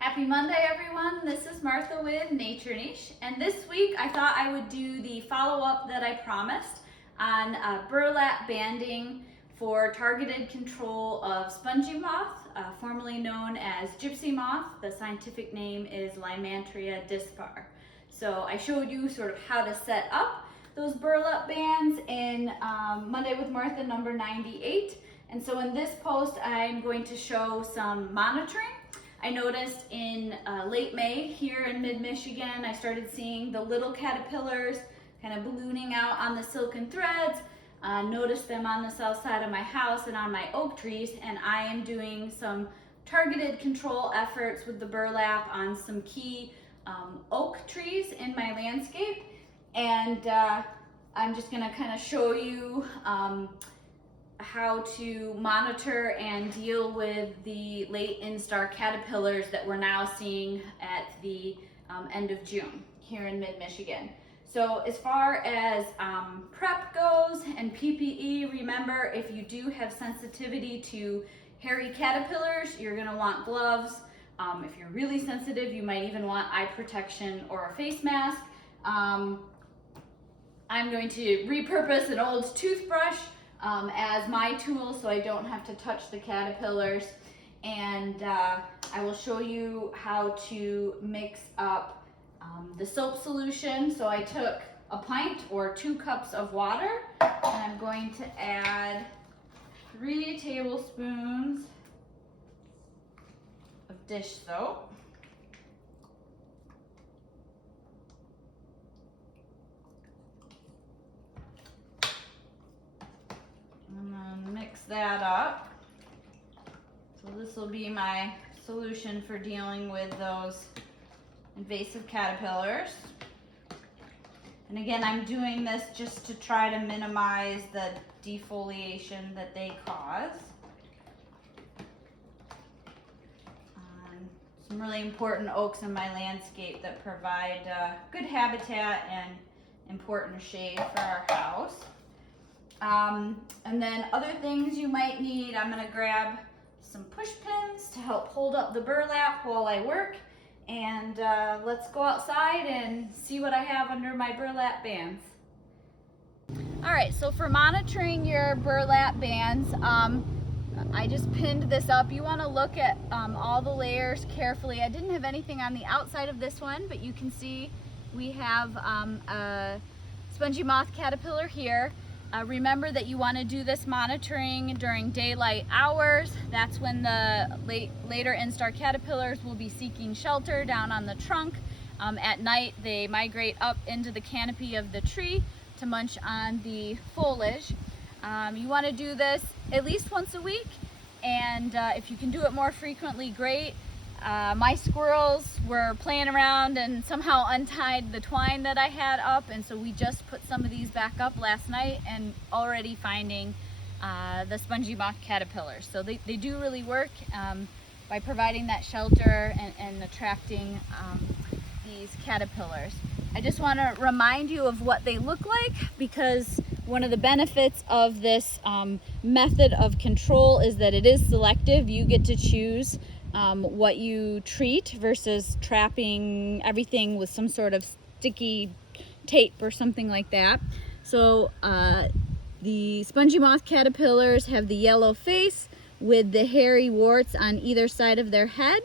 Happy Monday, everyone. This is Martha with Nature Niche, and this week I thought I would do the follow-up that I promised on burlap banding for targeted control of spongy moth, formerly known as gypsy moth. The scientific name is Lymantria dispar. So I showed you sort of how to set up those burlap bands in Monday with Martha number 98. And so in this post, I'm going to show some monitoring. I noticed in late May here in mid-Michigan, I started seeing the little caterpillars kind of ballooning out on the silken threads. Noticed them on the south side of my house and on my oak trees, and I am doing some targeted control efforts with the burlap on some key oak trees in my landscape. And I'm just gonna kind of show you how to monitor and deal with the late instar caterpillars that we're now seeing at the end of June here in mid-Michigan. So as far as prep goes and PPE, remember if you do have sensitivity to hairy caterpillars, you're gonna want gloves. If you're really sensitive, you might even want eye protection or a face mask. I'm going to repurpose an old toothbrush as my tool so I don't have to touch the caterpillars, and I will show you how to mix up the soap solution. So I took a pint or 2 cups of water, and I'm going to add 3 tablespoons of dish soap. And then mix that up. So this will be my solution for dealing with those invasive caterpillars. And again, I'm doing this just to try to minimize the defoliation that they cause. Some really important oaks in my landscape that provide good habitat and important shade for our house. And then other things you might need, I'm gonna grab some push pins to help hold up the burlap while I work. And let's go outside and see what I have under my burlap bands. All right, so for monitoring your burlap bands, I just pinned this up. You wanna look at all the layers carefully. I didn't have anything on the outside of this one, but you can see we have a spongy moth caterpillar here. Remember that you want to do this monitoring during daylight hours. That's when the later instar caterpillars will be seeking shelter down on the trunk. At night they migrate up into the canopy of the tree to munch on the foliage. You want to do this at least once a week, and if you can do it more frequently, great. My squirrels were playing around and somehow untied the twine that I had up, and so we just put some of these back up last night and already finding the spongy moth caterpillars. So they do really work by providing that shelter and attracting these caterpillars. I just want to remind you of what they look like, because one of the benefits of this method of control is that it is selective. You get to choose what you treat versus trapping everything with some sort of sticky tape or something like that. So the spongy moth caterpillars have the yellow face with the hairy warts on either side of their head,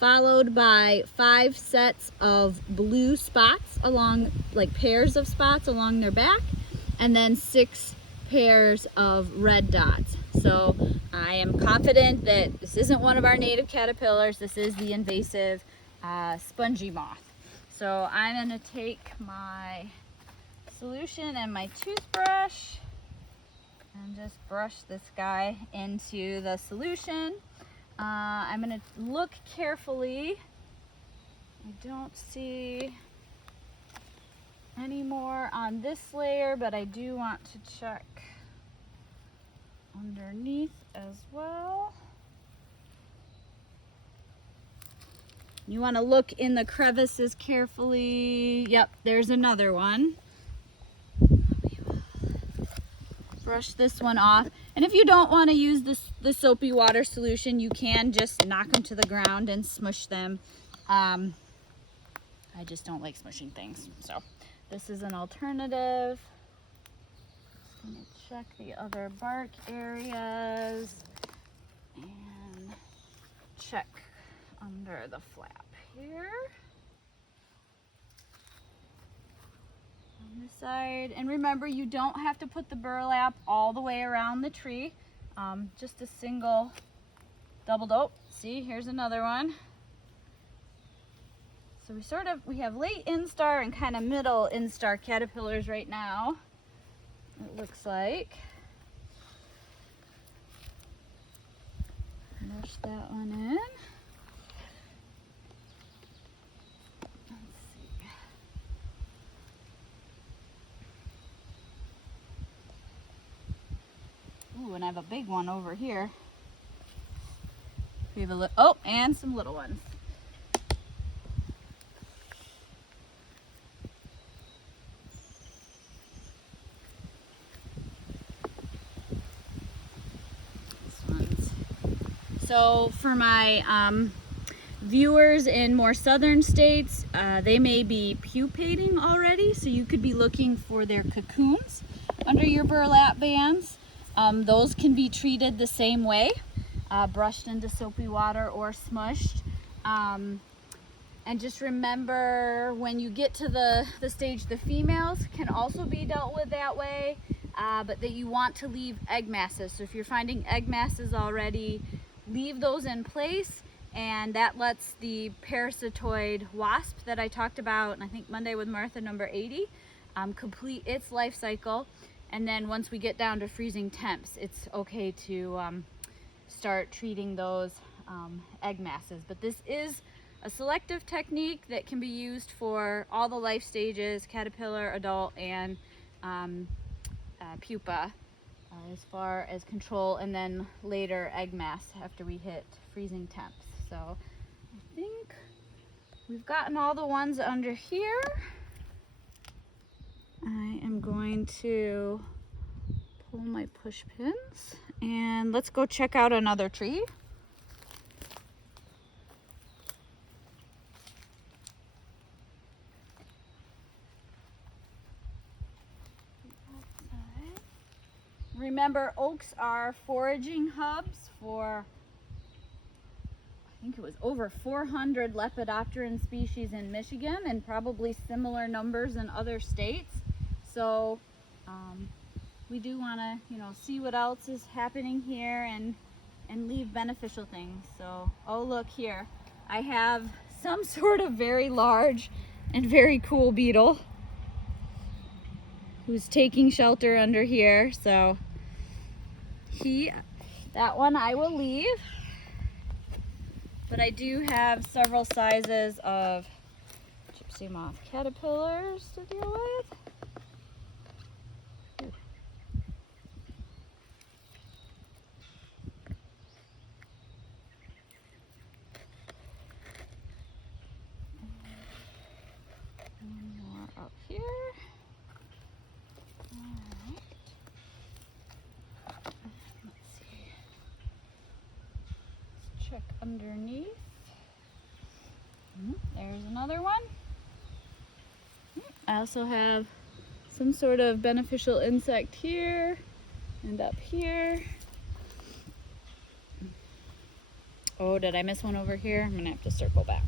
followed by 5 sets of blue spots along, like pairs of spots along their back, and then 6 pairs of red dots. So I am confident that this isn't one of our native caterpillars. This is the invasive spongy moth. So I'm going to take my solution and my toothbrush and just brush this guy into the solution. I'm going to look carefully. I don't see any more on this layer, but I do want to check underneath as well. You want to look in the crevices carefully. Yep, there's another one. brush this one off. And if you don't want to use the soapy water solution, you can just knock them to the ground and smush them. I just don't like smushing things. So this is an alternative. I'm gonna check the other bark areas and check under the flap here. On this side. And remember, you don't have to put the burlap all the way around the tree. Just a single double dope. See, here's another one. So we have late instar and kind of middle instar caterpillars right now, it looks like. Brush that one in. Ooh, and I have a big one over here. We have oh, and some little ones. This one's. So for my viewers in more southern states, they may be pupating already, so you could be looking for their cocoons under your burlap bands. Those can be treated the same way, brushed into soapy water or smushed. And just remember, when you get to the stage, the females can also be dealt with that way, but that you want to leave egg masses. So if you're finding egg masses already, leave those in place, and that lets the parasitoid wasp that I talked about, I think Monday with Martha, number 80, complete its life cycle. And then once we get down to freezing temps, it's okay to start treating those egg masses. But this is a selective technique that can be used for all the life stages, caterpillar, adult, and pupa, as far as control, and then later egg mass after we hit freezing temps. So I think we've gotten all the ones under here. I am going to pull my push pins and let's go check out another tree. Remember, oaks are foraging hubs for, I think it was over 400 lepidopteran species in Michigan, and probably similar numbers in other states. So we do want to, see what else is happening here and leave beneficial things. So, oh look here, I have some sort of very large and very cool beetle who's taking shelter under here. So that one I will leave, but I do have several sizes of gypsy moth caterpillars to deal with. Up here. All right. Let's see. Let's check underneath. There's another one. I also have some sort of beneficial insect here and up here. Oh, did I miss one over here? I'm gonna have to circle back.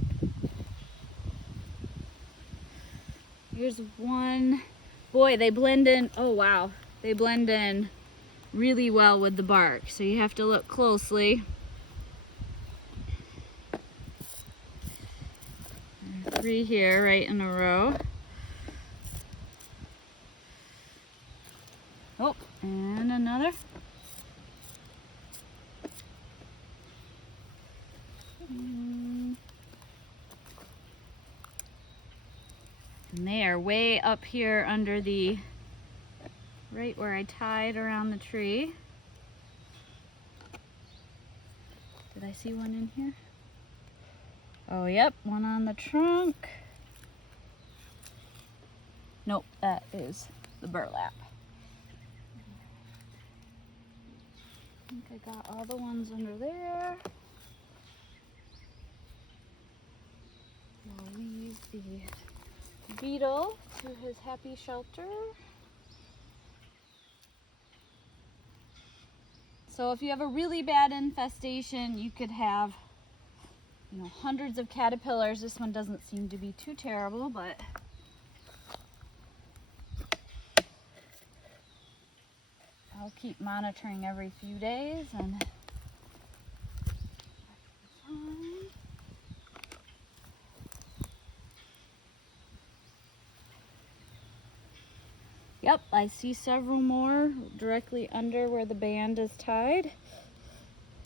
Here's one. Boy, they blend in. Oh wow, they blend in really well with the bark, so you have to look closely. There are 3 here right in a row. Oh, and another. And they are way up here under the, right where I tied around the tree. Did I see one in here? Oh, yep, one on the trunk. Nope, that is the burlap. I got all the ones under there. We'll leave the beetle to his happy shelter. So if you have a really bad infestation, you could have, you know, hundreds of caterpillars. This one doesn't seem to be too terrible, but I'll keep monitoring every few days and yep, I see several more directly under where the band is tied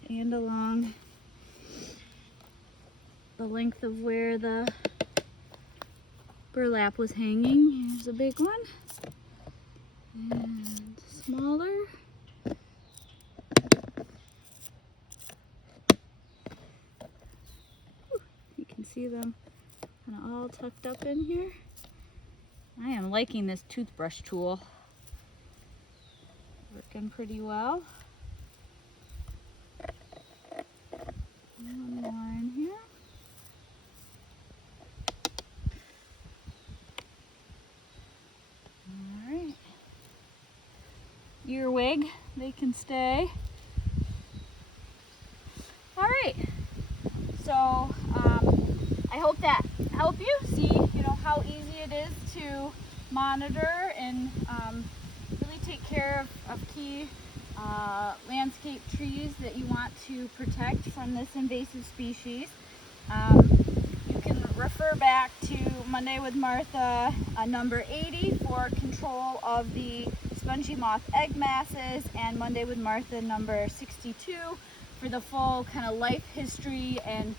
and along the length of where the burlap was hanging. Here's a big one and smaller. You can see them kind of all tucked up in here. I am liking this toothbrush tool. Working pretty well. One more in here. Alright. Earwig, they can stay. Alright. So, I hope that helped you see, you know, how easy it is to monitor and really take care of key landscape trees that you want to protect from this invasive species. You can refer back to Monday with Martha number 80 for control of the spongy moth egg masses, and Monday with Martha number 62 for the full kind of life history and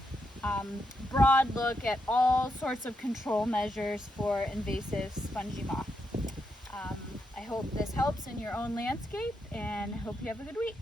broad look at all sorts of control measures for invasive spongy moth. I hope this helps in your own landscape, and I hope you have a good week.